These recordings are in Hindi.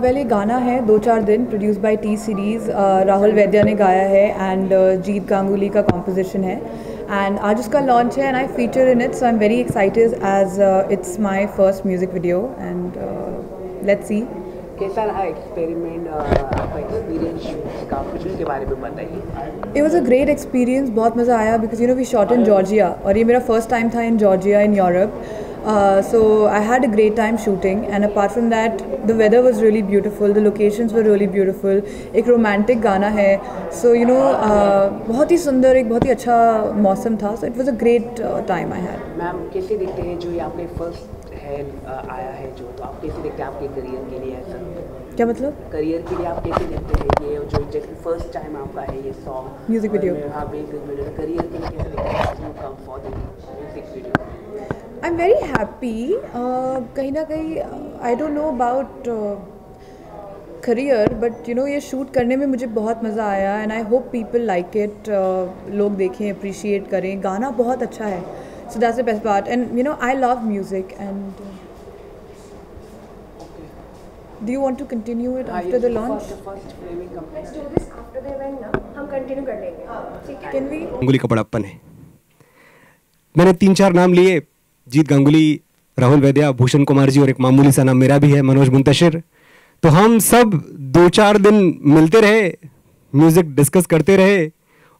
वेल ये गाना है 2-4 दिन, produce by T series, Rahul वैद्या ने गाया है एंड जीत गांगुली का कॉम्पोजिशन है एंड आज उसका लॉन्च है and I feature in it, so I am very excited as it's my first music video and let's see. कैसा रहा एक्सपेरिमेंट, आपका एक्सपीरियंस शूट्स का, कुछ उसके बारे में बताइए। It was a great experience, बहुत मज़ा आया because we shot in Georgia और ये मेरा फर्स्ट टाइम था in Georgia in Europe. So I had a great time shooting and apart from that the weather was really beautiful, the locations were really beautiful. एक romantic गाना है, so बहुत ही सुंदर, एक बहुत ही अच्छा मौसम था, so it was a great time I had. Ma'am कैसे देखते हैं जो ये आपके फर्स्ट है आया है जो, तो आप कैसे देखते हैं आपके करियर के लिए ऐसा? क्या मतलब? करियर के लिए आप कैसे देखते हैं ये जो जैसे फर्स्ट टाइम आपका है ये सॉन्ग म्यूजिक वीडियो? हाँ म्यूजिक वीडियो, करियर के लिए कैसे देखते हैं you come for the music video? I am very happy. कहीं ना कहीं I don't know about career but ये शूट करने में मुझे बहुत मज़ा आया and I hope people like it. लोग देखें, अप्रिशिएट करें. गाना बहुत अच्छा है, so that's the best part and I love music. And do you want to continue it after the launch? Let's do this after the event ना, हम कंटिन्यू कर लेंगे, ठीक है? Can we? गांगुली का बड़प्पन है. मैंने 3-4 नाम लिए, जीत गांगुली, राहुल वैद्या, भूषण कुमार जी और एक मामूली सा नाम मेरा भी है, मनोज मुंतशिर. तो हम सब 2-4 दिन मिलते रहे, म्यूजिक डिस्कस करते रहे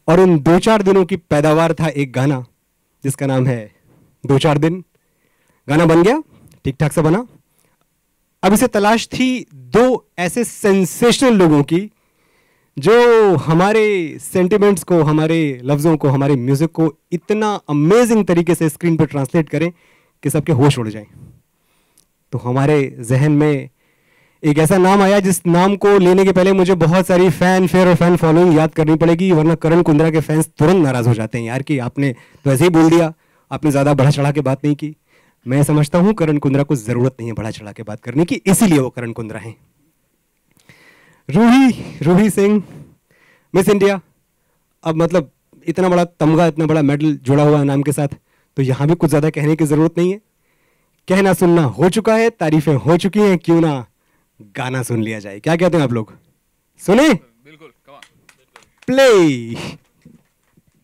और उन 2-4 दिनों की पैदावार था एक गाना जिसका नाम है 2-4 दिन. गाना बन गया, ठीक ठाक सा बना. अब इसे तलाश थी 2 ऐसे सेंसेशनल लोगों की जो हमारे सेंटिमेंट्स को, हमारे लफ्ज़ों को, हमारे म्यूज़िक को इतना अमेजिंग तरीके से स्क्रीन पर ट्रांसलेट करें कि सबके होश उड़ जाएं. तो हमारे जहन में एक ऐसा नाम आया जिस नाम को लेने के पहले मुझे बहुत सारी फैन फेयर और फैन फॉलोइंग याद करनी पड़ेगी, वरना करण कुंद्रा के फैंस तुरंत नाराज़ हो जाते हैं यार कि आपने तो ऐसे ही बोल दिया, आपने ज़्यादा बढ़ा चढ़ा के बात नहीं की. मैं समझता हूं करण कुंद्रा को जरूरत नहीं है बढ़ा चढ़ा के बात करने की, इसीलिए वो करण कुंद्रा हैं. Ruhi Singh, Miss India. अब मतलब इतना बड़ा तमगा, इतना बड़ा मेडल जुड़ा हुआ है नाम के साथ, तो यहां भी कुछ ज्यादा कहने की जरूरत नहीं है. कहना सुनना हो चुका है, तारीफें हो चुकी हैं, क्यों ना गाना सुन लिया जाए. क्या कहते हैं आप लोग? सुने? बिल्कुल. प्ले.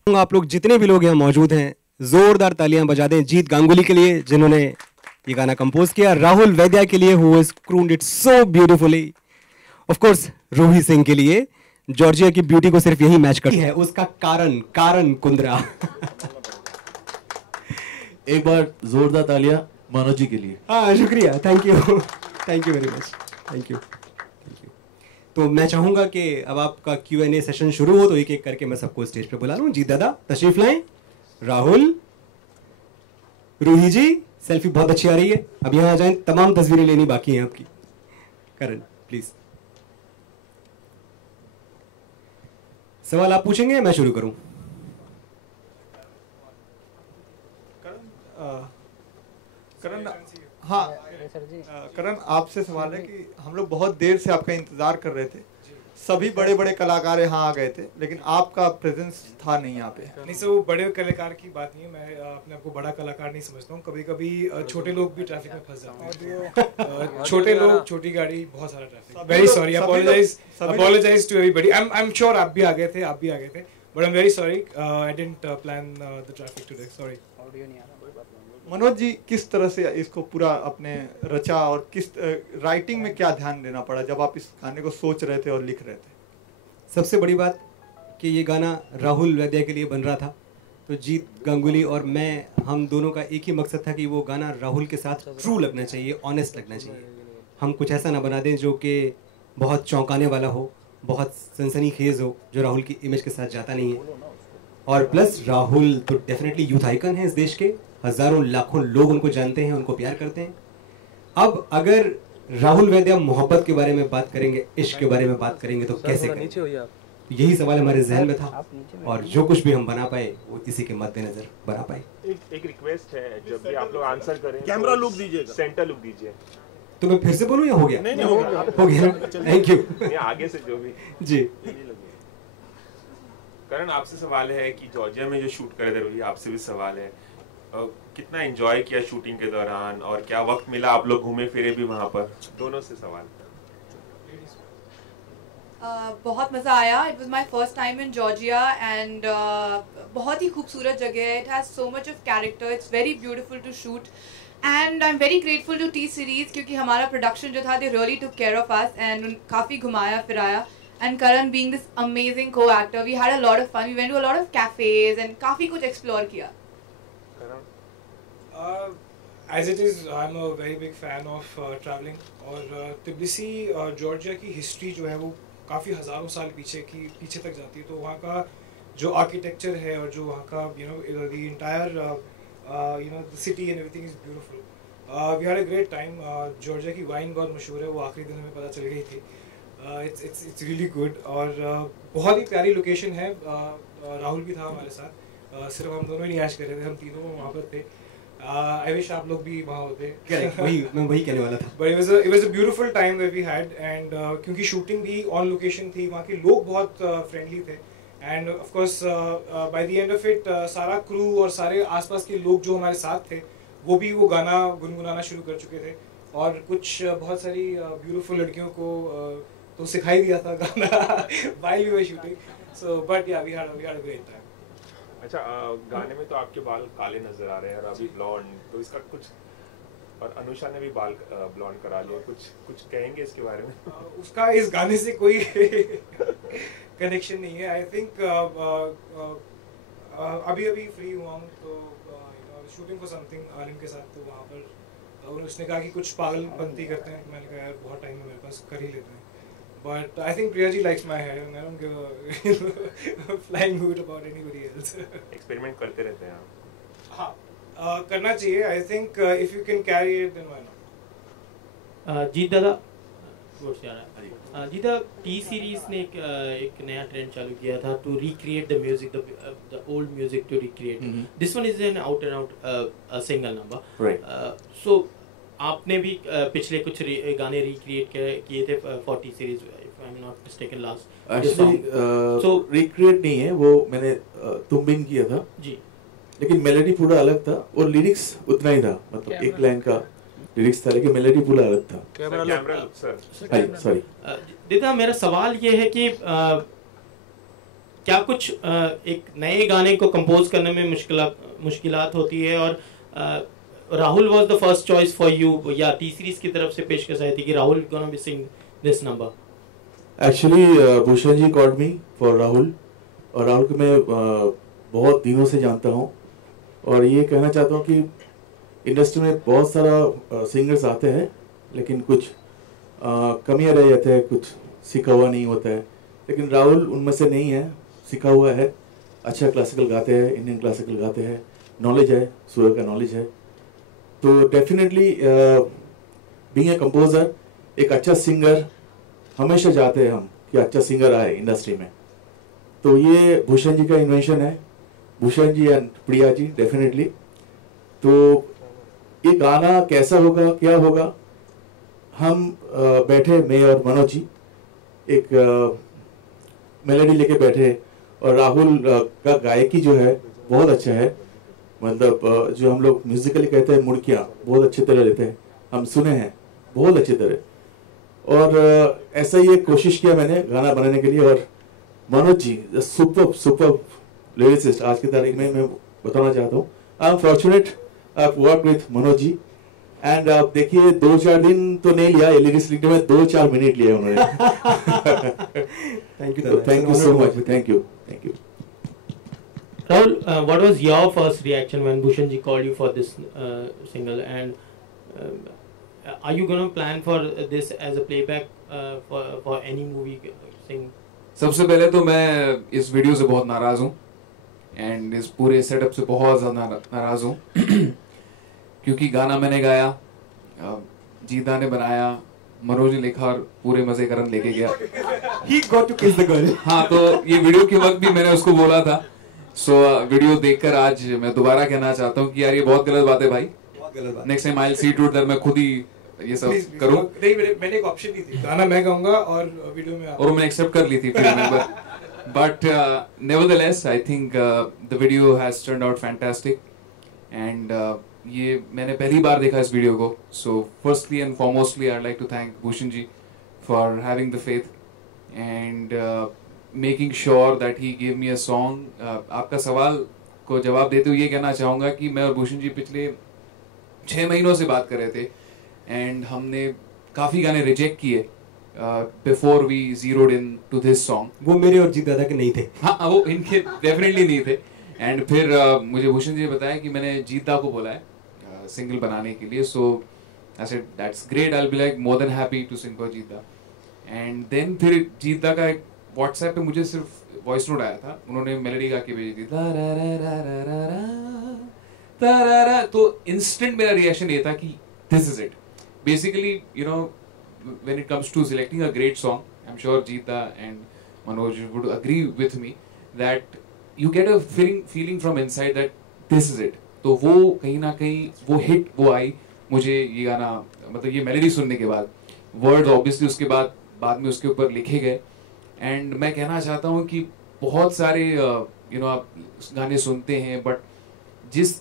आप लोग जितने भी लोग यहां मौजूद हैं, जोरदार तालियां बजा दें जीत गांगुली के लिए जिन्होंने ये गाना कंपोज किया, राहुल वैद्या के लिए who has crooned it so beautifully, of course Ruhi Singh के लिए जॉर्जिया की ब्यूटी को सिर्फ यही मैच करती है, उसका कारण कुंद्रा. एक बार जोरदार तालियां मनोज जी के लिए. हाँ शुक्रिया, thank you very much, thank you. तो मैं चाहूंगा कि अब आपका Q&A सेशन शुरू हो, तो एक एक करके मैं सबको स्टेज पे बुला लूं. जीत दादा तशरीफ लाएं. राहुल, रूही जी, सेल्फी बहुत अच्छी आ रही है, अब यहां आ जाएं, तमाम तस्वीरें लेनी बाकी हैं आपकी. करण प्लीज. सवाल आप पूछेंगे, मैं शुरू करूं? करण हाँ, करण आपसे सवाल है कि हम लोग बहुत देर से आपका इंतजार कर रहे थे. सभी बड़े बड़े कलाकार यहाँ आ गए थे, लेकिन आपका प्रेजेंस था नहीं यहाँ पे. नहीं सर, वो बड़े कलाकार की बात नहीं है, मैं अपने आप को बड़ा कलाकार नहीं समझता हूँ. कभी कभी छोटे लोग भी ट्रैफिक में फंस जाते हैं. छोटे लोग, छोटी गाड़ी, बहुत सारा traffic. Very sorry, apologize to everybody. I am sure आप भी आ गए थे, but I am very sorry, I didn't plan the traffic today. Sorry. Audio नहीं आ रहा. मनोज जी, किस तरह से इसको पूरा अपने रचा और किस राइटिंग में क्या ध्यान देना पड़ा जब आप इस गाने को सोच रहे थे और लिख रहे थे? सबसे बड़ी बात कि ये गाना राहुल वैद्या के लिए बन रहा था, तो जीत गांगुली और मैं, हम दोनों का एक ही मकसद था कि वो गाना राहुल के साथ ट्रू लगना चाहिए, ऑनेस्ट लगना चाहिए. हम कुछ ऐसा ना बना दें जो कि बहुत चौंकाने वाला हो, बहुत सनसनीखेज हो, जो राहुल की इमेज के साथ जाता नहीं है. और प्लस राहुल तो डेफिनेटली यूथ आइकन है इस देश के, हजारों लाखों लोग उनको जानते हैं, उनको प्यार करते हैं. अब अगर राहुल वैद्या मोहब्बत के बारे में बात करेंगे, इश्क के बारे में बात करेंगे, तो कैसे करेंगे? यही सवाल हमारे जहन में था और जो कुछ भी हम बना पाए वो इसी के मद्देनजर बना पाए. एक रिक्वेस्ट है, जब भी आप लोग आंसर करें कैमरा लुक दीजिए, सेंटर लुक दीजिए. तो मैं फिर से बोलूं या हो गया? नहीं हो गया. Thank you. आगे से जो भी जी. करण आपसे सवाल है कि जॉर्जिया में जो शूट कर रहे थे, आपसे भी सवाल है, कितना एंजॉय किया शूटिंग के दौरान और क्या वक्त मिला, आप लोग घूमे फिरे भी वहां पर? दोनों से सवाल. बहुत मज़ा आया. It was my first time in Georgia and बहुत ही खूबसूरत जगह है. It has so much of character. It's very beautiful to shoot. And I'm very grateful to T-Series क्योंकि हमारा production जो था they really took care of us and काफ़ी घुमाया फिराया. And Karan being this amazing co-actor, we had a lot of fun. We went to a lot of cafes and काफ़ी कुछ explore किया. As it is, I'm a very big fan of traveling. और Tbilisi जॉर्जिया की हिस्ट्री जो है वो काफ़ी हज़ारों साल पीछे तक जाती है. तो वहाँ का जो आर्किटेक्चर है और जो वहाँ का the entire the city and everything is beautiful. We had a great time. Georgia की वाइन बहुत मशहूर है, वो आखिरी दिन हमें पता चल गई थी. It's really good और बहुत ही प्यारी लोकेशन है. राहुल भी था हमारे साथ. सिर्फ हम दोनों ही नहीं ऐश कर रहे थे, हम तीनों वहाँ पर थे. I wish आप लोग भी वहाँ होते. मैं वही कहने वाला था. But it was a beautiful time that we had and क्योंकि shooting भी on location थी, वहाँ के लोग बहुत friendly थे and of course by the end of it सारा crew और सारे आसपास के लोग जो हमारे साथ थे वो भी वो गाना गुनगुनाना शुरू कर चुके थे और कुछ बहुत सारी beautiful लड़कियों को तो सिखाई दिया था गाना while we were shooting. So but yeah, we had a great time. अच्छा, गाने में तो आपके बाल काले नजर आ रहे हैं और अभी ब्लॉन्ड, तो इसका कुछ, और अनुषा ने भी बाल ब्लॉन्ड करा लिए, कुछ कहेंगे इसके बारे में? उसका इस गाने से कोई कनेक्शन नहीं है. आई थिंक अभी फ्री हुआ हूँ तो शूटिंग फॉर समथिंग आलिम के साथ, तो वहाँ पर उसने कहा कि कुछ पागलपंती करते हैं. मैंने कहा यार बहुत टाइम है मेरे पास, कर ही लेते हैं. But I think Priya ji likes my hair and I don't give a flying hoot about anybody else. Experiment करते रहते हैं आप? हाँ, करना चाहिए. I think if you can carry it then why not? जीत दादा, जीत दादा, टी सीरीज ने एक नया ट्रेंड चालू किया था to recreate the music, the old music to recreate. This one is an out and out a single number. Right. So आपने भी पिछले कुछ गाने रिक्रिएट किए थे for T series, if I am not mistaken last. Actually so recreate नहीं है वो, मैंने तुम बिन किया था जी, लेकिन मेलोडी पूरा अलग था और लिरिक्स उतना ही था, मतलब एक लाइन का लिरिक्स था लेकिन मेलोडी पूरा अलग था. सॉरी दीदा, मेरा सवाल ये है कि क्या कुछ एक नए गाने को कंपोज करने में मुश्किलात होती है और Rahul was the first choice for you या टी सीरीज की तरफ से पेशकश आई थी कि Rahul gonna be sing this number? Actually Bhushan ji called me for Rahul, और राहुल को मैं बहुत दिनों से जानता हूँ और ये कहना चाहता हूँ कि इंडस्ट्री में बहुत सारा सिंगर्स आते हैं लेकिन कुछ कमियाँ रह जाते हैं, कुछ सीखा हुआ नहीं होता है, लेकिन राहुल उनमें से नहीं है. सीखा हुआ है, अच्छा क्लासिकल गाते हैं, इंडियन क्लासिकल गाते हैं, नॉलेज है, सुर का नॉलेज है. तो डेफिनेटली बीइंग ए कंपोजर, एक अच्छा सिंगर हमेशा चाहते हैं हम कि अच्छा सिंगर आए इंडस्ट्री में. तो ये भूषण जी का इन्वेंशन है, भूषण जी एंड प्रिया जी डेफिनेटली. तो ये गाना कैसा होगा, क्या होगा, हम बैठे, मैं और मनोज जी एक मेलोडी लेके बैठे और राहुल का गायकी जो है बहुत अच्छा है, मतलब जो हम लोग म्यूजिकली कहते हैं मुड़कियाँ बहुत अच्छी तरह लेते हैं, हम सुने हैं बहुत अच्छी तरह. और ऐसा ही एक कोशिश किया मैंने गाना बनाने के लिए. और मनोज जी सुपर लिरिसिस्ट आज की तारीख में मैं बताना चाहता हूँ. I am fortunate I work with Manoj ji and आप देखिए 2-4 दिन तो नहीं लिया, लिरिक्स लिखने में 2-4 मिनट लिया उन्होंने. Thank you so much. Thank you. Rahul, what was your first reaction when Bhushan ji called you for this single, and are you going to plan for this as a playback for any movie sing? सबसे पहले तो मैं इस वीडियो से बहुत नाराज हूँ एंड इस पूरे सेटअप से बहुत ज़्यादा नाराज हूँ क्योंकि गाना मैंने गाया, जीदा ने बनाया, मनोज ने लिखा और पूरे मजे करन लेके गया. He got to kiss the girl. हाँ, तो ये वीडियो के वक्त भी मैंने उसको बोला था. वीडियो देखकर आज मैं दोबारा कहना चाहता हूँ कि यार ये बहुत गलत बात है भाई. Next time I will see to that मैं खुद ही ये सब करूँ. नहीं, मैंने एक ऑप्शन दी थी, गाना मैं गाऊंगा और वीडियो में और मैंने एक्सेप्ट कर ली थी फिर. But nevertheless I think the video has turned out fantastic and ये मैंने पहली बार देखा इस वीडियो को. So firstly and foremostly I would like to thank Bhushan ji for having the faith and making sure that he gave me a song. आपका सवाल को जवाब देते हुए ये कहना चाहूँगा कि मैं और भूषण जी पिछले 6 महीनों से बात कर रहे थे एंड हमने काफ़ी गाने रिजेक्ट किए before we zeroed in to this song. वो मेरे और जीत दादा के नहीं थे. हाँ, वो इनके डेफिनेटली नहीं थे. एंड फिर मुझे भूषण जी ने बताया कि मैंने जीत दा को बोला है सिंगल बनाने के लिए. So I said that's great, I will be like more than happy to sing for Jeet da. And then फिर जीत दा का एक व्हाट्सएप पे मुझे सिर्फ वॉइस नोट आया था, उन्होंने मेलोडी गा के भेजी थी तो इंस्टेंट मेरा रिएक्शन ये था कि this is it. Basically you know when it comes to selecting a great song, I'm sure Jeeta and Manoj would agree with me that you get a feeling from inside that this is it. तो वो कहीं ना कहीं वो हिट वो आई मुझे ये गाना, मतलब ये मेलोडी सुनने के बाद. वर्ड्स ऑब्वियसली उसके बाद में उसके ऊपर लिखे गए. एंड मैं कहना चाहता हूँ कि बहुत सारे यू नो आप गाने सुनते हैं बट जिस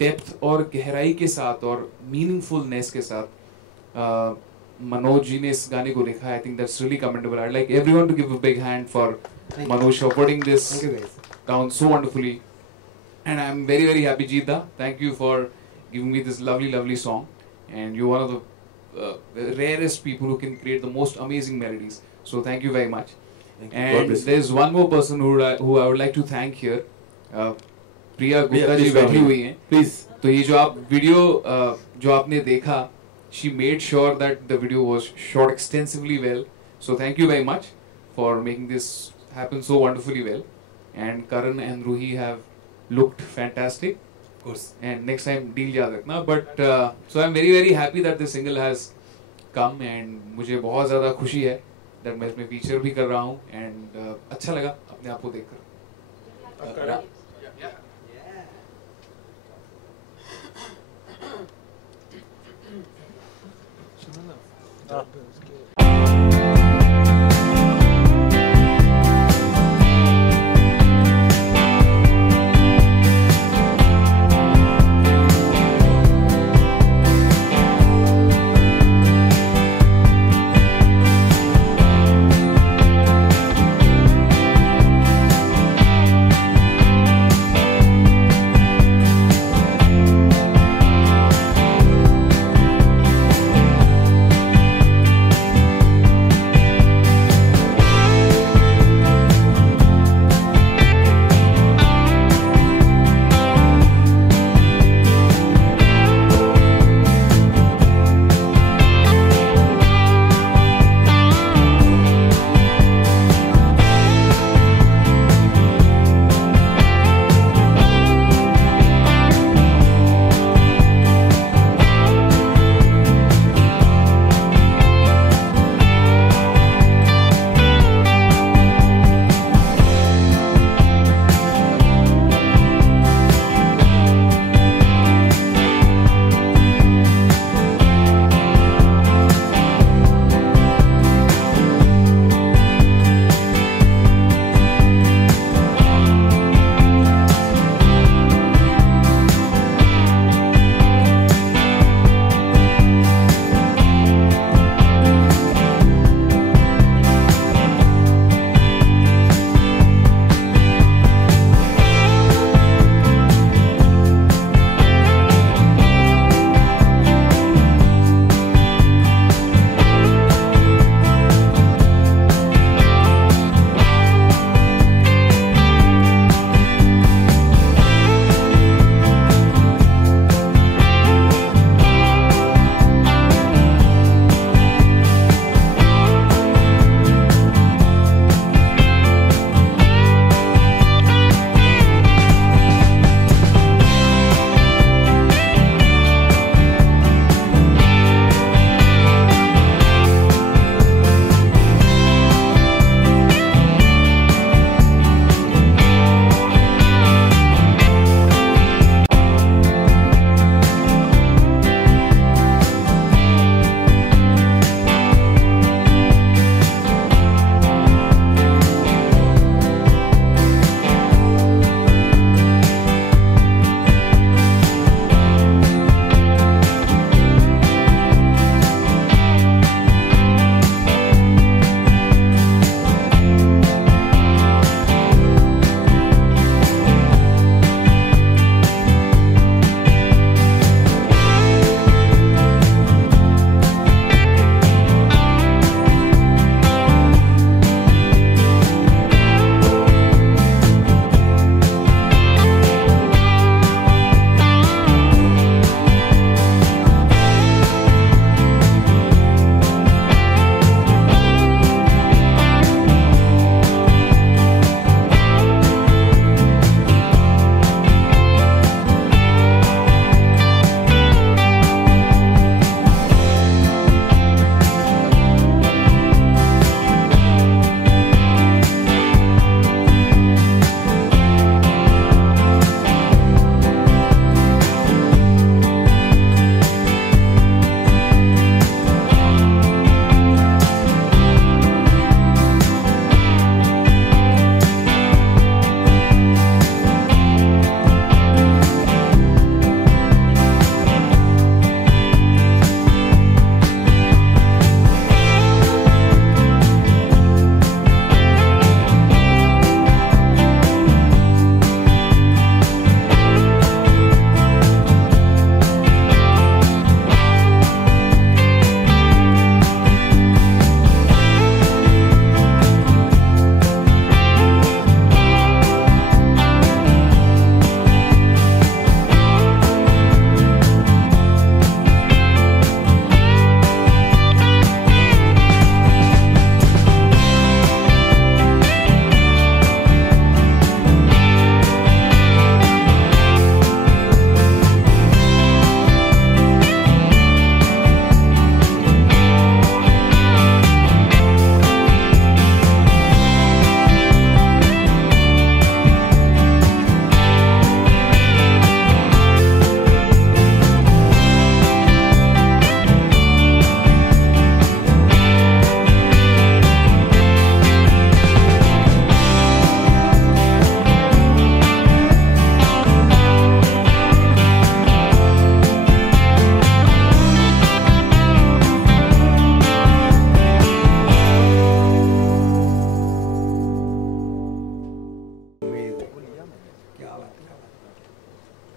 डेप्थ और गहराई के साथ और मीनिंगफुलनेस के साथ मनोज जी ने इस गाने को लिखा है, I think that's really commendable. I like everyone to give a big hand for Manoj for putting this down so wonderfully. And I am very very happy Jeeta. Thank you for giving me this lovely song. And you one of the rarest people who can create the most amazing melodies. So thank you very much. And there is one more person who I would like to thank here. Priya Gupta ji बैठी हुई हैं प्लीज. तो ये जो आप वीडियो जो आपने देखा, she made sure that the video was shot extensively well. So thank you very much for making this happen so wonderfully well. And Karan and Ruhi have looked fantastic. Of course. And next time deal याद रखना. But so I'm very very happy that this single has come and मुझे बहुत ज़्यादा खुशी है that मैं इसमें feature भी कर रहा हूँ and अच्छा लगा अपने आप को देखकर.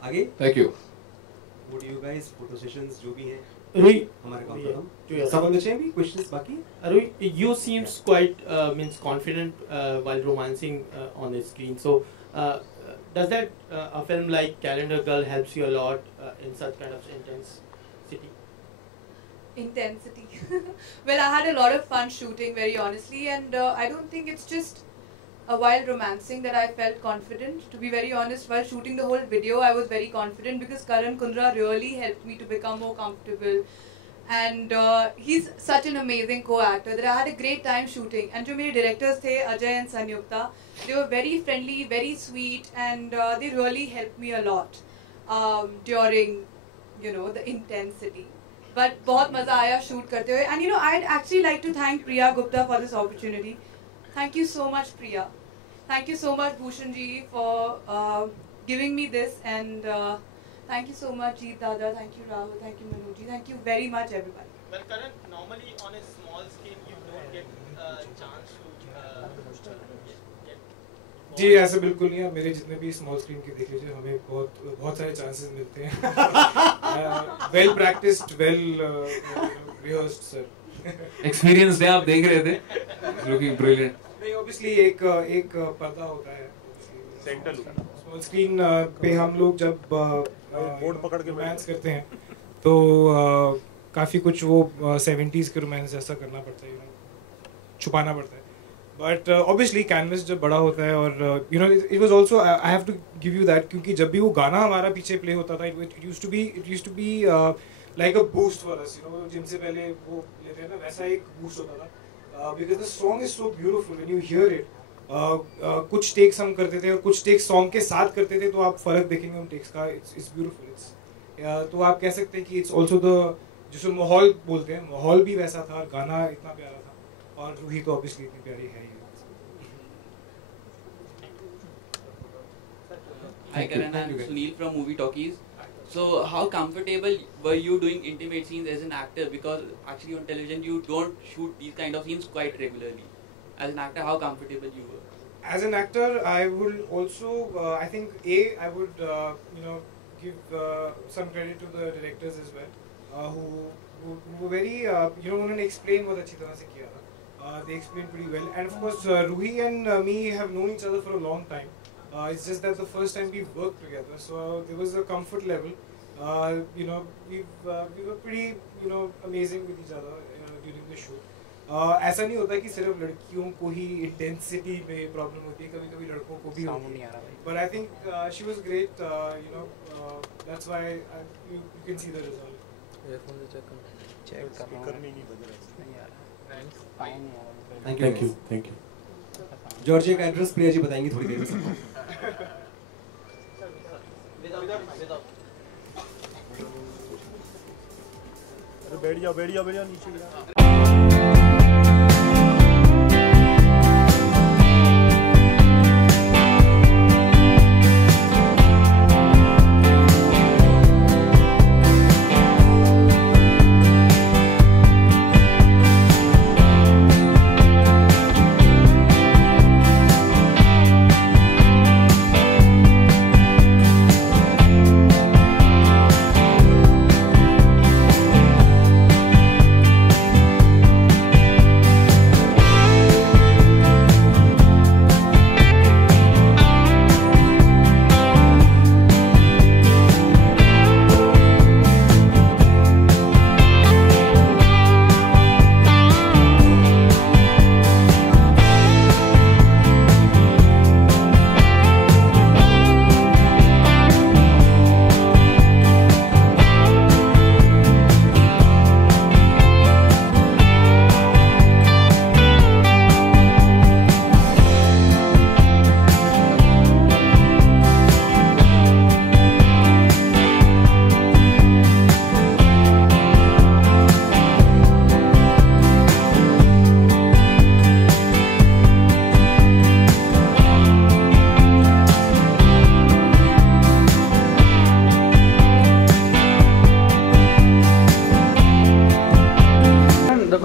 आगे thank you. Would you guys photo sessions जो भी हैं Rui, हमारे काम खत्म yeah. सवाल बचे हैं भी क्वेश्चंस बाकी Rui, you seems quite means confident while romancing on the screen. So does that a film like Calendar Girl helps you a lot in such kind of intensity? Intensity. Well, I had a lot of fun shooting, very honestly, and I don't think it's just while romancing that I felt confident. To be very honest, while shooting the whole video, I was very confident because Karan Kundra really helped me to become more comfortable. And he's such an amazing co-actor that I had a great time shooting. And जो मेरे directors थे, Ajay and Sanyukta, they were very friendly, very sweet, and they really helped me a lot during, the intensity. But बहुत मजा आया shoot करते हुए. And I'd actually like to thank Priya Gupta for this opportunity. Thank you so much, Priya. Thank you so much, Bhushan ji, for giving me this, and thank you so much, Jeet Dada. Thank you, Rahul. Thank you, Manu ji. Thank you very much, everybody. Well, Karan, normally on a small scale you don't get a chance to get. जी ऐसे बिल्कुल नहीं है. मेरे जितने भी स्मॉल स्क्रीन के देख लीजिए, हमें बहुत सारे चांसेस मिलते हैं. Well practised, well rehearsed sir. Experience है, आप देख रहे थे, लुकिंग ब्रिलियंट. नहीं, ऑब्वियसली एक पर्दा होता है सेंटर स्मॉल स्क्रीन पे. हम लोग जब बोर्ड पकड़ के रोमांस करते हैं तो काफ़ी कुछ वो 70s के रोमांस जैसा करना पड़ता है, छुपाना पड़ता है. बट ऑब्वियसली कैनवस जब बड़ा होता है, और it was also I have to give you that, क्योंकि जब भी वो गाना हमारा पीछे प्ले होता था, it used to be like a boost for us. जिनसे पहले वो लेते हैं ना, वैसा एक बूस्ट होता था. Because the song is so beautiful when you hear it. कुछ टेक्स हम करते थे और कुछ टेक्स सॉन्ग के साथ करते थे, तो आप फर्क देखेंगे उन टेक्स का. It's beautiful. तो आप कह सकते हैं कि इट्स ऑल्सो द जिसको माहौल बोलते हैं, माहौल भी वैसा था, गाना इतना प्यारा था, और रूही तो ऑब्वियसली इतनी प्यारी है ही. Hi Karan, I'm Sunil from Movie Talkies. So how comfortable were you doing intimate scenes as an actor? Because actually on television you don't shoot these kind of scenes quite regularly. As an actor, how comfortable you were? As an actor, I would also, I think I would give some credit to the directors as well, who were very, उन्होंने explain बहुत अच्छी तरह से किया था. They explained pretty well, and of course Ruhi and me have known each other for a long time. It's just that the first time we worked together, so there was a comfort level. We were pretty, amazing with each other during the shoot. ऐसा नहीं होता कि सिर्फ लड़कियों को ही इंटेंसिटी में प्रॉब्लम होती है, कभी कभी लड़कों को भी होती है. But I think she was great. That's why you can see the result. Thank you. Georgia का एड्रेस प्रिया जी बताएंगी थोड़ी देर में. बैठ जाओ नीचे.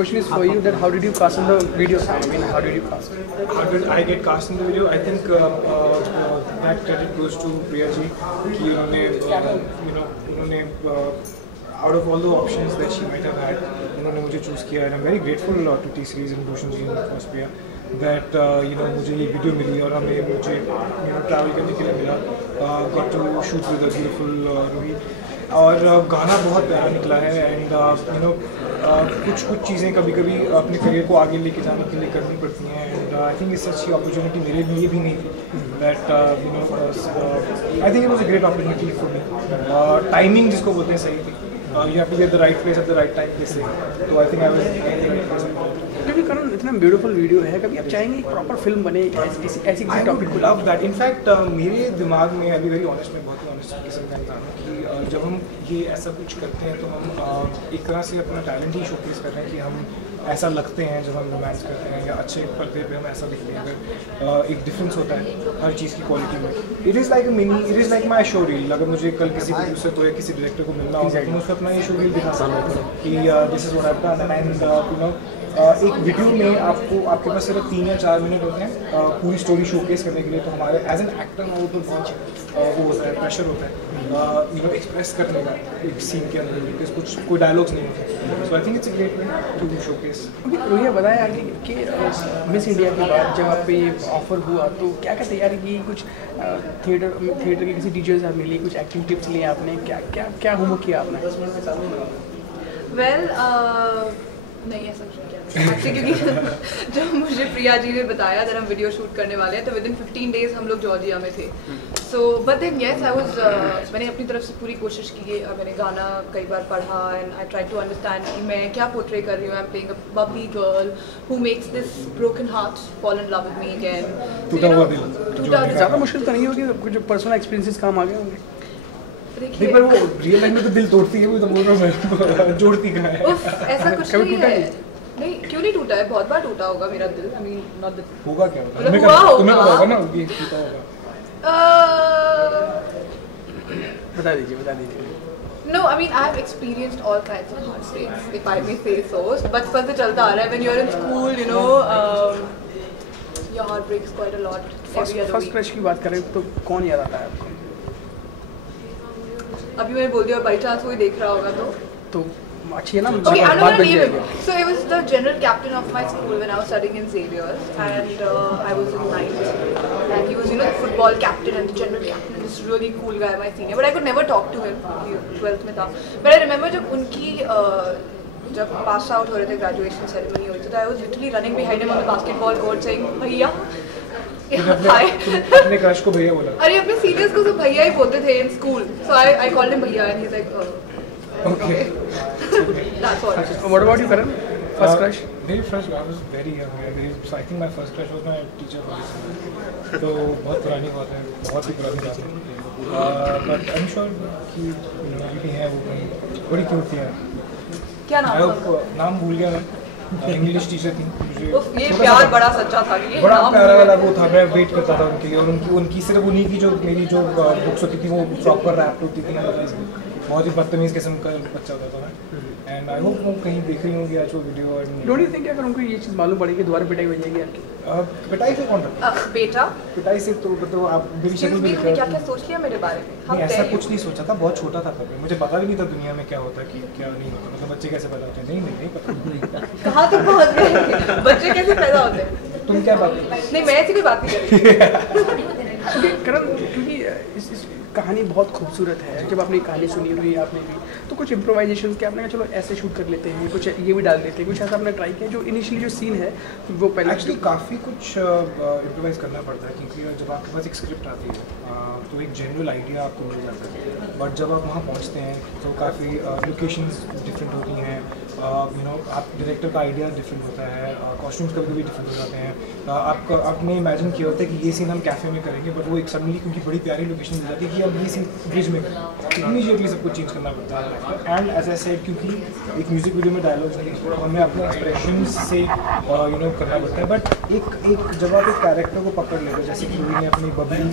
question is for you that how did you cast in the video? I mean, how did you cast? How did I get cast in the video? I think that credit goes to Priya ji कि उन्होंने out of all the options that she might have had, उन्होंने मुझे choose किया, and I'm very grateful to T-Series and Bhushan ji and of course Priya that मुझे ये video मिली और हमें मुझे travel करने के लिए मिला, got to shoot with a beautiful Ruhi, और गाना बहुत प्यारा निकला है एंड कुछ चीज़ें कभी कभी अपने करियर को आगे लेके जाने के लिए करनी पड़ती हैं एंड आई थिंक इट्स अच्छी अपॉर्चुनिटी मेरे लिए भी नहीं थी that I think it was a great opportunity for me timing जिसको बोलते हैं सही थी you have to be at the right place at the right time basically so I think I was at the right place क्योंकि करण इतना ब्यूटीफुल वीडियो है कभी आप चाहेंगे एक प्रॉपर फिल्म बने ऐसी किसी टॉपिक को लव दैट इनफैक्ट मेरे दिमाग में अभी वेरी ऑनेस्ट में बहुत ही ऑनेस्ट किस्म का इंसान हूँ कि जब हम ये ऐसा कुछ करते हैं तो हम एक तरह से अपना टैलेंट ही शोकेस कर रहे हैं कि हम ऐसा लगते हैं जब हम रोमांस करते हैं या अच्छे पर्दे पे हम ऐसा दिखते हैं अगर एक डिफरेंस होता है हर चीज़ की क्वालिटी में it is like my show reel अगर मुझे कल किसी प्रोड्यूसर को या किसी डायरेक्टर को मिलना होगा तो मैं उसको अपना ये शो रील दिखा सकता हूँ कि this is what I have done and एक वीडियो में आपके पास सिर्फ 3 या 4 मिनट होते हैं पूरी स्टोरी शोकेस करने के लिए तो हमारे एज एन एक्टर हमारे ऊपर बहुत वो होता है प्रेशर होता है एक्सप्रेस करने का एक सीन के अंदर बिकॉज कोई डायलॉग्स नहीं होते so I think it's a great way to showcase रोहिया बताया आगे कि मिस इंडिया के बाद जब आप पे ऑफर हुआ तो क्या क्या तैयारी की कुछ थिएटर के किसी टीचर से मिली कुछ एक्टिंग टिप्स लिए आपने क्या होमवर्क किया आपने वेल नहीं ऐसा कुछ किया क्योंकि जब मुझे प्रिया जी ने बताया जब हम वीडियो शूट करने वाले हैं तो विद इन 15 डेज हम लोग जॉर्जिया में थे so but then yes I was मैंने अपनी तरफ से पूरी कोशिश की मैंने गाना कई बार पढ़ा and I try to understand कि मैं क्या पोर्ट्रे कर रही हूँ I am playing a bubbly girl who makes this broken heart fall in love with me again ज़्यादा मुश्किल तो नहीं होगी कुछ पर्सनल एक्सपीरियंसेस काम आ गए होंगे नहीं पर वो रियल लाइफ में तो दिल तोड़ती है वो तो बोल रहा हूँ जोड़ती कहाँ है ऐसा कुछ नहीं है नहीं क्यों नहीं टूटा है बहुत बार टूटा होगा मेरा दिल आई मीन नॉट द होगा क्या तुम्हें पता होगा ना ये टूटा होगा बता दीजिए No, I mean I have experienced all kinds of heartbreaks, if I may say so. बचपन से चलता आ रहा है when you're in school, you know, your heart breaks quite a lot. First crush की बात करें तो कौन याद आता है आपको? अभी मैंने बोल दिया बाई चांस कोई देख रहा होगा तो अच्छी है ना okay, I'm not gonna name him. So it was the general captain of my school when I was studying in Xavier's and I was in 9th and he was the football captain and the general captain and this really cool guy my senior but I could never talk to him 12th में था but I remember जब उनकी जब पास आउट हो रहे थे ग्रेजुएशन सेरेमनी हुई थी तो I was literally running behind him on the basketball court saying भैया अपने क्रश को भैया बोला अरे अपने सीनियर्स को सब भैया ही बोलते थे in school so I called him भैया and he is like okay that's all what about you Karan first crush very first I was very young so I think my first crush was my teacher तो बहुत पुरानी बात है बहुत ही पुरानी बात है but I'm sure कि अभी है वो कहीं बड़ी क्यूट थी क्या नाम भूल गया मैं इंग्लिश टीचर थी मुझे ये प्यार बड़ा सच्चा था ये बड़ा प्यारा वाला वो था मैं वेट करता था उनकी और उनकी सिर्फ उन्हीं की जो मेरी जो बुक्स होती थी वो प्रॉपर रैप्ड होती थी बहुत ही बदतमीज किस्म का बच्चा होता था एंड आई होप वो कहीं देख रही होंगी आज वो वीडियो और डोंट यू थिंक अगर उनको ये चीज़ मालूम पड़ेगी दोबारा पिटाई हो जाएगी आपकी पिटाई से कौन बेटा पिटाई से तो आप मेरी शक्ल में क्या क्या सोच लिया मेरे बारे में ऐसा कुछ नहीं सोचा था बहुत छोटा था तब मुझे पता भी नहीं था दुनिया में क्या होता है कि क्या नहीं होता मतलब बच्चे कैसे पैदा होते हैं नहीं पता कहाँ तक पहुँच गए बच्चे कैसे पैदा होते हैं तुम क्या बात नहीं मैं ऐसी कोई बात नहीं कर रही करण क्योंकि इस कहानी बहुत खूबसूरत है जब आपने कहानी सुनी हुई आपने भी तो कुछ इम्प्रोवाइजेशन के आपने कहा चलो ऐसे शूट कर लेते हैं कुछ ये भी डाल देते हैं कुछ ऐसा आपने ट्राई किया जो इनिशियली जो सीन है वो पहले एक्चुअली काफ़ी कुछ इम्प्रोवाइज करना पड़ता है क्योंकि जब आपके पास एक स्क्रिप्ट आती है तो एक जनरल आइडिया आपको मिल जाता है बट जब आप वहाँ पहुँचते हैं तो काफ़ी लोकेशंस डिफरेंट होती हैं आप डायरेक्टर का आइडिया डिफरेंट होता है कॉस्ट्यूम्स कभी कभी डिफरेंट हो जाते हैं आपने इमेजिन किया होता है कि ये सीन हम कैफ़े में करेंगे बट वो एक सडनली क्योंकि बड़ी प्यारी लोकेशन मिल जाती है कि अब ये सीन ब्रिज में इमीडिएटली सब कुछ चेंज करना पड़ता है एंड एज आई सेड क्योंकि एक म्यूजिक वीडियो में डायलॉग्स नहीं तो हमें अपने एक्सप्रेशन से करना पड़ता है बट एक जब आप एक कैरेक्टर को पकड़ लेते जैसे कि रूही ने अपनी बबली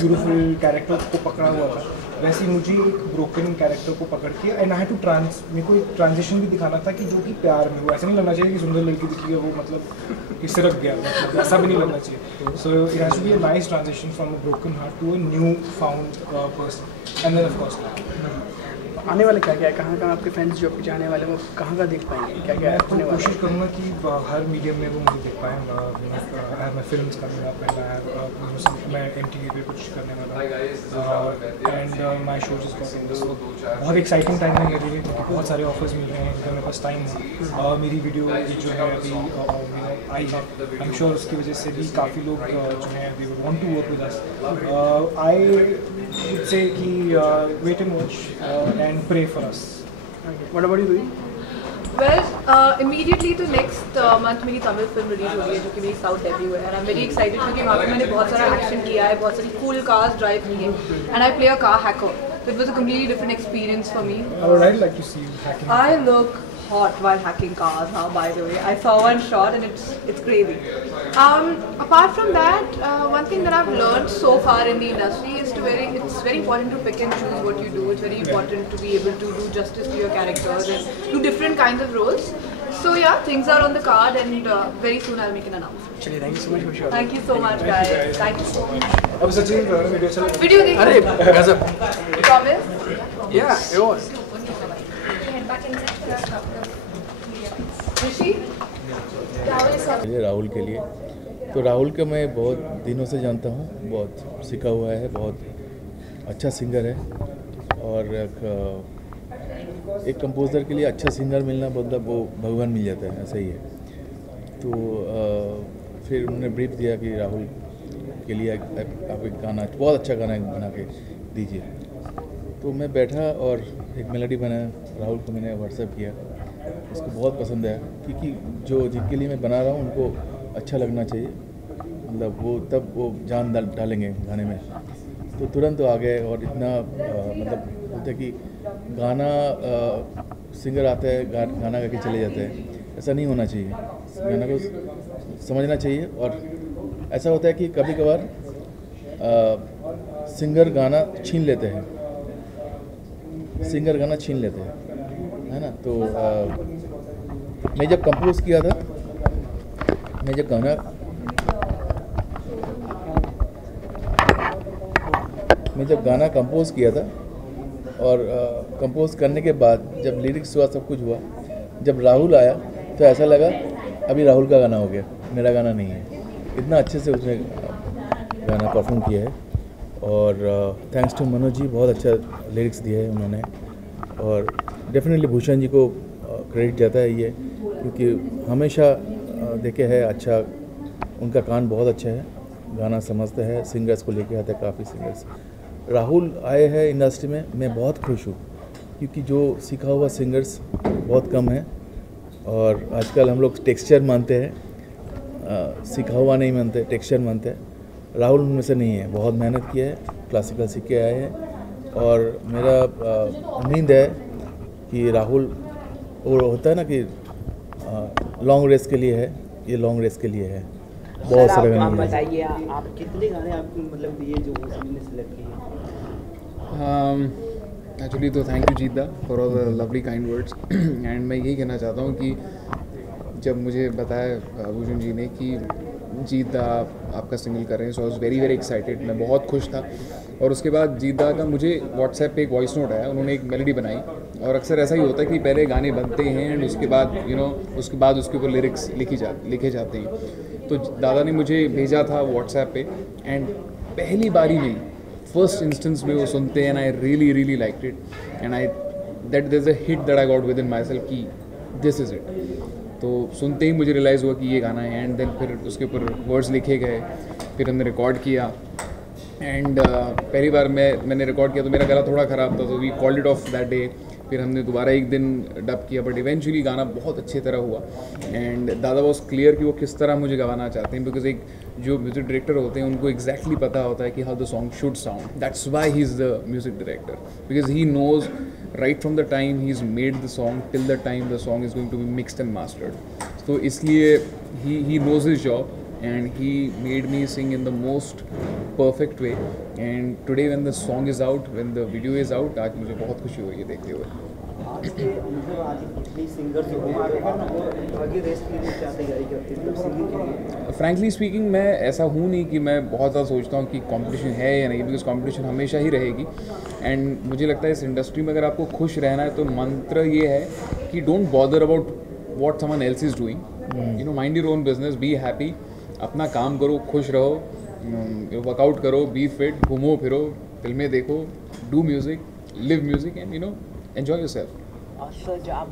ब्यूटीफुल कैरेक्टर को पकड़ा हुआ था वैसे ही मुझे एक ब्रोकन कैरेक्टर को पकड़ के एंड आई टू मेरे को एक ट्रांजिशन भी दिखाना था कि जो कि प्यार में हो, ऐसा नहीं लगना चाहिए कि सुंदर लड़की दिखी है वो मतलब इससे रख गया, मतलब ऐसा भी नहीं लगना चाहिए. So it has to be a nice transition from a broken heart to a new found person and then of course आने वाले क्या क्या है, कहाँ कहाँ आपके फैंस जो आपके चाहने वाले वो कहाँ कहाँ देख पाएंगे, क्या क्या होने वाला है? कोशिश करूँगा कि हर मीडियम में वो मुझे देख पाएँ. मैं फिल्म करने वाला, मैं MTV पे कुछ करने वाला एंड माई शो जिस बहुत एक्साइटिंग टाइम है मेरे लिए क्योंकि बहुत सारे ऑफर्स मिल रहे हैं जिनका मेरे पास टाइम है. मेरी वीडियो जो है अभी आई है, आई एम श्योर उसकी वजह से भी काफ़ी लोग जो हैं we want to work with us. I would say कि wait and watch and pray for us. Okay. What about you, Louis? Well, immediately to next month मेरी तमिल फिल्म रिलीज हो रही है जो कि मेरी साउथ डेब्यू है, and I'm very excited क्योंकि वहाँ पे मैंने बहुत सारा एक्शन किया है, बहुत सारी cool cars ड्राइव की है, and I play a car hacker. So it was a completely different experience for me. I would really like to see you hacking. I look hot while hacking cars now, by the way. I saw one shot and it's crazy. Apart from that, one thing that I've learned so far in the industry is it's very important to pick and choose what you do. It's very important to be able to do justice to your characters and do different kinds of roles. So yeah, things are on the card and very soon I'll make an announcement. चलिए, thank you so much for sharing. Thank you so much, guys. Thank you so much. अब सचिन वीडियो चल वीडियो देखो. अरे गजब. Promise? Yeah, it was. Rishi? Rahul के लिए तो राहुल को मैं बहुत दिनों से जानता हूँ, बहुत सीखा हुआ है, बहुत अच्छा सिंगर है और एक कंपोज़र के लिए अच्छा सिंगर मिलना मतलब वो भगवान मिल जाता है, ऐसा ही है. तो फिर उन्होंने ब्रीफ दिया कि राहुल के लिए आप एक गाना, बहुत अच्छा गाना बना के दीजिए. तो मैं बैठा और एक मेलोडी बनाया, राहुल को मैंने व्हाट्सएप किया, उसको बहुत पसंद आया क्योंकि जो जिनके लिए मैं बना रहा हूँ उनको अच्छा लगना चाहिए, मतलब वो तब वो जान डालेंगे गाने में. तो तुरंत आ गए और इतना मतलब होता है कि गाना सिंगर आता है गाना गा के चले जाते हैं, ऐसा नहीं होना चाहिए. गाना को समझना चाहिए और ऐसा होता है कि कभी कभार सिंगर गाना छीन लेते हैं, है ना. तो मैं जब कंपोज किया था, मैं जब गाना कंपोज किया था और कंपोज करने के बाद जब लिरिक्स हुआ, सब कुछ हुआ, जब राहुल आया तो ऐसा लगा अभी राहुल का गाना हो गया, मेरा गाना नहीं है. इतना अच्छे से उसने गाना परफॉर्म किया है और थैंक्स टू मनोज जी, बहुत अच्छा लिरिक्स दिए हैं उन्होंने. और डेफिनेटली भूषण जी को क्रेडिट जाता है ये, क्योंकि हमेशा देखे है अच्छा, उनका कान बहुत अच्छा है, गाना समझते हैं, सिंगर्स को लेके आते हैं काफ़ी सिंगर्स. राहुल आए हैं इंडस्ट्री में, मैं बहुत खुश हूँ क्योंकि जो सीखा हुआ सिंगर्स बहुत कम है और आजकल हम लोग टेक्सचर मानते हैं, सीखा हुआ नहीं मानते, टेक्सचर मानते हैं. राहुल उनमें से नहीं है, बहुत मेहनत किया है, क्लासिकल सीख के आए हैं और मेरा उम्मीद है कि राहुल वो होता है ना कि लॉन्ग रेस के लिए है, ये लॉन्ग रेस के लिए है. बहुत सारे गाने बताइए आप कितने गाने आपको मतलब दिए जो सभी ने सिलेक्ट किए? एक्चुअली तो थैंक यू जीत दा for all the lovely kind words and मैं यही कहना चाहता हूँ कि जब मुझे बताया भूषण जी ने कि जीत दा आपका सिंगल कर रहे हैं, so I was very very excited, मैं बहुत खुश था. और उसके बाद जीत दा का मुझे व्हाट्सएप पे एक वॉइस नोट आया, उन्होंने एक मेलोडी बनाई और अक्सर ऐसा ही होता है कि पहले गाने बनते हैं एंड उसके बाद उसके बाद उसके ऊपर लिरिक्स लिखे जाते हैं. तो दादा ने मुझे भेजा था व्हाट्सएप पे एंड पहली बारी में फर्स्ट इंस्टेंस में वो सुनते हैं and I really really liked it and I that there is a hit that I got within myself कि दिस इज़ इट. तो सुनते ही मुझे रियलाइज़ हुआ कि ये गाना है एंड देन फिर उसके ऊपर वर्ड्स लिखे गए, फिर हमने रिकॉर्ड किया एंड पहली बार मैंने रिकॉर्ड किया तो मेरा गला थोड़ा ख़राब था, तो we called it off that day. फिर हमने दोबारा एक दिन डब किया बट इवेंचुअली गाना बहुत अच्छी तरह हुआ एंड दादा वॉज क्लियर कि वो किस तरह मुझे गवाना चाहते हैं, बिकॉज एक जो म्यूज़िक डायरेक्टर होते हैं उनको एग्जैक्टली पता होता है कि how the song should sound. That's why he is the music director, because he knows right from the time he's made the song till the time the song is going to be mixed and mastered. So इसलिए he knows his job and he made me sing in the most perfect way. And today when the song is out, when the video is out, आज मुझे बहुत खुशी हुई है देखते हुए. आज के मतलब आज इतने सिंगर्स हो गए तो आप आगे रेस के लिए क्या तैयारी करते हैं सिंगिंग के लिए? फ्रैंकली स्पीकिंग मैं ऐसा हूँ नहीं कि मैं बहुत ज़्यादा सोचता हूँ कि कंपटीशन है या नहीं, बिकॉज कंपटीशन हमेशा ही रहेगी. एंड मुझे लगता है इस इंडस्ट्री में अगर आपको खुश रहना है तो मंत्र ये है कि don't bother about what someone else is doing. You know, mind your own business, be happy, अपना काम करो, खुश रहो, वर्कआउट करो, बी फिट, घूमो फिरो, फिल्में देखो, do music, live music and you know enjoy yourself. Sir जो आप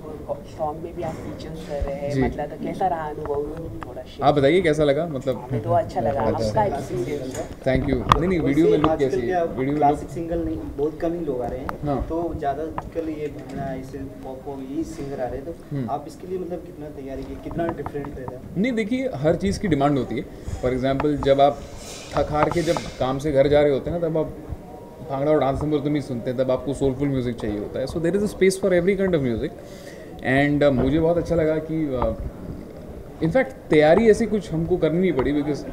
सॉन्ग में भी आप फीचर्स कर रहे हैं, मतलब तो कैसा रहा अनुभव, थोड़ा शेयर आप बताइए कैसा लगा. मतलब हमें तो अच्छा लगा आपका एक्सपीरियंस. Thank you. नहीं वीडियो में लुक कैसी है? वीडियो में क्लासिक सिंगल नहीं, बहुत कम ही लोग आ रहे हैं. हाँ. तो ज़्यादा कल ये ऐसे पॉप यही सिंगर आ रहे हैं, तो आप इसके लिए मतलब कितना तैयारी की, कितना डिफरेंट रहता है? नहीं देखिए, हर चीज़ की डिमांड होती है. फॉर एग्जांपल जब आप थक हार के जब काम से घर जा रहे होते हैं ना, तब आप भांगड़ा और डांस नंबर तो नहीं सुनते, तब आपको सोलफुल म्यूज़िक चाहिए होता है. So there is a space for every kind of music. And मुझे बहुत अच्छा लगा कि इनफैक्ट तैयारी ऐसी कुछ हमको करनी नहीं पड़ी, बिकॉज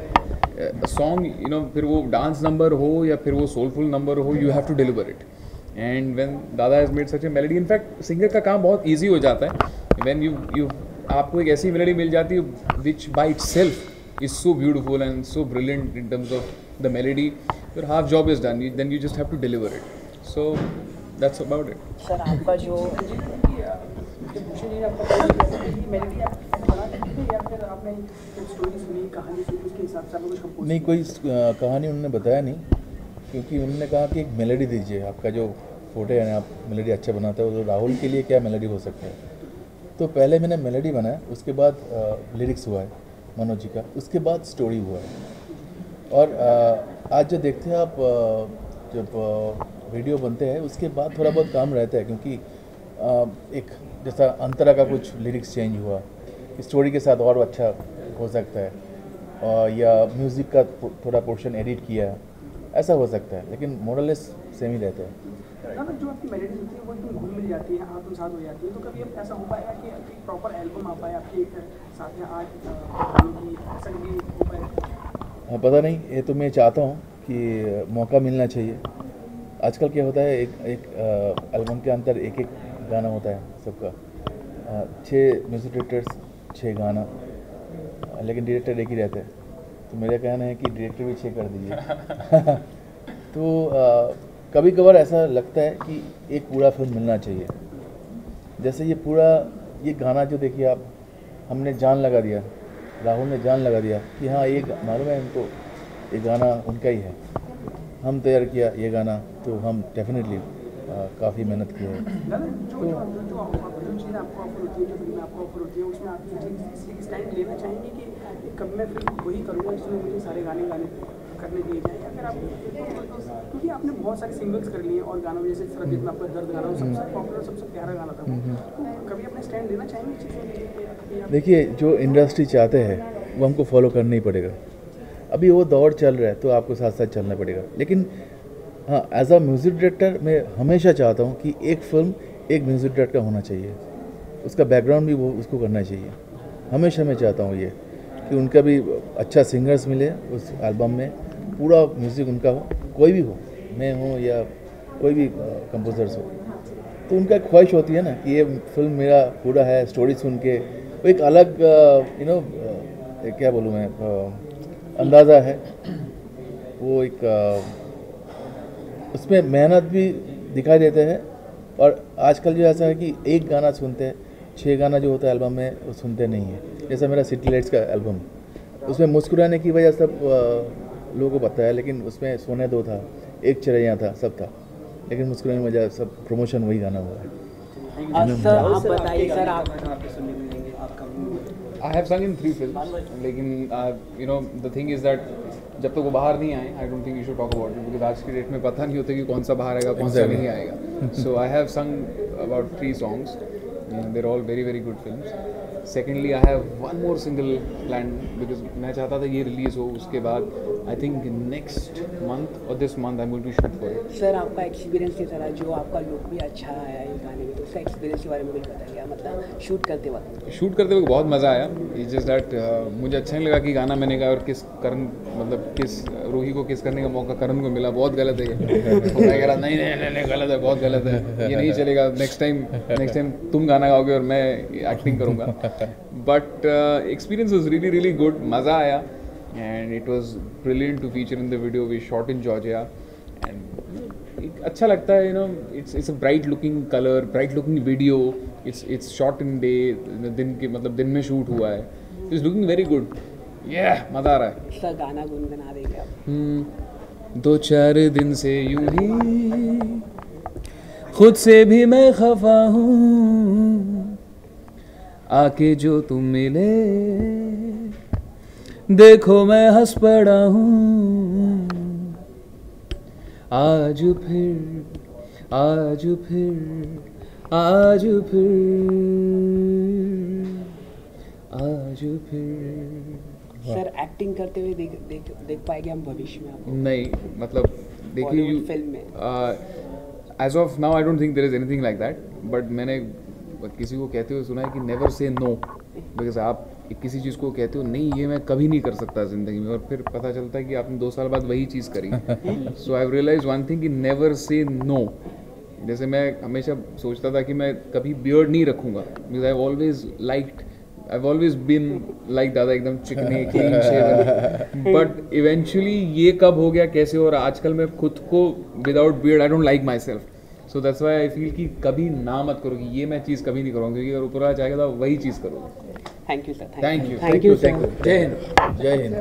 सॉन्ग यू नो, फिर वो डांस नंबर हो या फिर वो सोलफुल नंबर हो, you have to deliver it. And when दादा has made such a melody, in fact singer का काम बहुत ईजी हो जाता है व्हेन यू आपको एक ऐसी मेलोडी मिल जाती है which by itself is so beautiful and so brilliant in terms of the melody. Your half job is done, then you just have to deliver it. So that's about it. Sir आपका जो नहीं, कोई कहानी उन्होंने बताया नहीं, क्योंकि उन्होंने कहा कि एक मेलोडी दीजिए, आपका जो फोटो है ना, आप मेलोडी अच्छा बनाते हो, तो राहुल के लिए क्या मेलोडी हो सकता है. तो पहले मैंने मेलोडी बनाया, उसके बाद लिरिक्स हुआ है मनोज जी का, उसके बाद स्टोरी हुआ है. और आज जो देखते हैं आप, जब वीडियो बनते हैं उसके बाद थोड़ा बहुत काम रहता है, क्योंकि एक जैसा अंतरा का कुछ लिरिक्स चेंज हुआ, स्टोरी के साथ और अच्छा हो सकता है, या म्यूज़िक का थोड़ा पोर्शन एडिट किया, ऐसा हो सकता है, लेकिन मोरलेस सेम ही रहता है. जो आपकी मेलोडीज होती है वो एकदम घुल मिल जाती है, आप साथ हो जाती है, तो कभी ऐसा हो पाएगा कि आपकी प्रॉपर एल्बम आ पाए आपके एक साथ में आज ऐसा कभी हो पाएगा? हाँ, पता नहीं, ये तो मैं चाहता हूँ कि मौका मिलना चाहिए. आजकल क्या होता है, एक एल्बम के अंदर एक एक गाना होता है सबका, 6 म्यूज़िक डायरेक्टर्स 6 गाना, लेकिन डायरेक्टर एक ही रहते हैं. तो मेरा कहना है कि डायरेक्टर भी 6 कर दीजिए. तो कभी कभार ऐसा लगता है कि एक पूरा फिल्म मिलना चाहिए. जैसे ये गाना जो देखिए आप, हमने जान लगा दिया, राहुल ने जान लगा दिया कि हाँ ये मालूम है इनको, ये गाना उनका ही है, हम तैयार किया ये गाना, तो हम डेफिनेटली काफ़ी मेहनत की है. करने दिए जाए, या फिर आप, क्योंकि आपने बहुत सारे सिंगल्स कर लिए और गानों में, जैसे सरहद में आपका दर्द गाना सबसे पॉपुलर, सबसे प्यारा गाना था, तो कभी अपने स्टैंड लेना चाहेंगे? देखिए, जो इंडस्ट्री चाहते हैं वो हमको फॉलो करना ही पड़ेगा. अभी वो दौर चल रहा है तो आपको साथ साथ चलना पड़ेगा. लेकिन हाँ, एज अ म्यूज़िक डायरेक्टर मैं हमेशा चाहता हूँ कि एक फिल्म एक म्यूज़िक डायरेक्टर होना चाहिए, उसका बैकग्राउंड भी वो उसको करना चाहिए. हमेशा मैं चाहता हूँ ये कि उनका भी अच्छा सिंगर्स मिले उस एल्बम में, पूरा म्यूज़िक उनका हो, कोई भी हो, मैं हूँ या कोई भी कंपोजर्स हो, तो उनका ख्वाहिश होती है ना कि ये फिल्म मेरा पूरा है. स्टोरी सुन के वो एक अलग यू नो क्या बोलूँ मैं, अंदाज़ा है वो, एक उसमें मेहनत भी दिखाई देते हैं. और आजकल जो ऐसा है कि एक गाना सुनते हैं, 6 गाना जो होता है एल्बम में वो सुनते नहीं हैं. जैसा मेरा सिटी लाइट्स का एल्बम, उसमें मुस्कुराने की वजह सब लोगों को पता है, लेकिन उसमें सोने दो था, एक चिड़ैया था, सब था, लेकिन मुस्कुराने की वजह सब प्रमोशन वही गाना हुआ है. आप बताइए सर, आप I have sung in 3 films, लेकिन you know the thing is that जब तक वो बाहर नहीं आए, I don't think you should talk about it, because आज की डेट में पता नहीं होता कि कौन सा बाहर आएगा, कौन सा नहीं आएगा. So I have sung about 3 songs, and they're all very very good films. Secondly I have one more single plan because मैं चाहता था ये रिलीज़ हो, उसके बाद आई थिंक नेक्स्ट मंथ और this month I am going to shoot for it. Sir आपका एक्सपीरियंस कैसा रहा? जो आपका लुक भी अच्छा आया इस गाने में, तो उसका एक्सपीरियंस के बारे में कुछ बताइए, मतलब शूट करते वक्त। शूट करते वक्त बहुत मज़ा आया। इट्स जस्ट दैट मुझे अच्छा नहीं लगा कि गाना मैंने गाया और किस करण मतलब किस रूही को किस करने का मौका करण को मिला, बहुत गलत है ये। तो मैं कह रहा नहीं गलत है, बहुत गलत है, ये नहीं चलेगा, नेक्स्ट टाइम तुम गाना गाओगे और मैं एक्टिंग करूँगा। But experience was really really good, मज़ा आया and it was brilliant to feature in the video. We shot in Georgia and अच्छा लगता है, you know, it's a bright looking colour, bright looking video, it's shot in day, दिन के मतलब दिन में शूट हुआ है, इट्स लुकिंग वेरी गुड, मज़ा आ रहा है। सर गाना गुनगुना देंगे आप? 2-4 दिन से यूं ही खुद से भी मैं खफा हूँ, आके जो तुम मिले देखो मैं हंस पड़ा हूँ, आज फिर आज फिर आज फिर आज फिर। सर एक्टिंग करते हुए देख पाएंगे हम भविष्य में आपको? नहीं, मतलब देखिए फिल्म में as of now I don't think there is anything like that, but मैंने किसी को कहते हुए सुना है कि नेवर से नो, बिकॉज आप किसी चीज़ को कहते हो नहीं ये मैं कभी नहीं कर सकता ज़िंदगी में, और फिर पता चलता है कि आपने 2 साल बाद वही चीज़ करी। सो आई रियलाइज वन थिंग कि नेवर से नो। जैसे मैं हमेशा सोचता था कि मैं कभी बियर्ड नहीं रखूँगा, because I always been like दादा, एकदम चिकने क्लीन शेवन, बट इवेंचुअली ये कब हो गया कैसे, और आजकल मैं खुद को without beard I don't like my self. So that's why I feel कि कभी ना मत करो कि ये मैं चीज़ कभी नहीं करूँगा, क्योंकि अगर ऊपर आ जाएगा तो वही चीज़ करोगे। Thank you sir. Thank you. जय हिंद।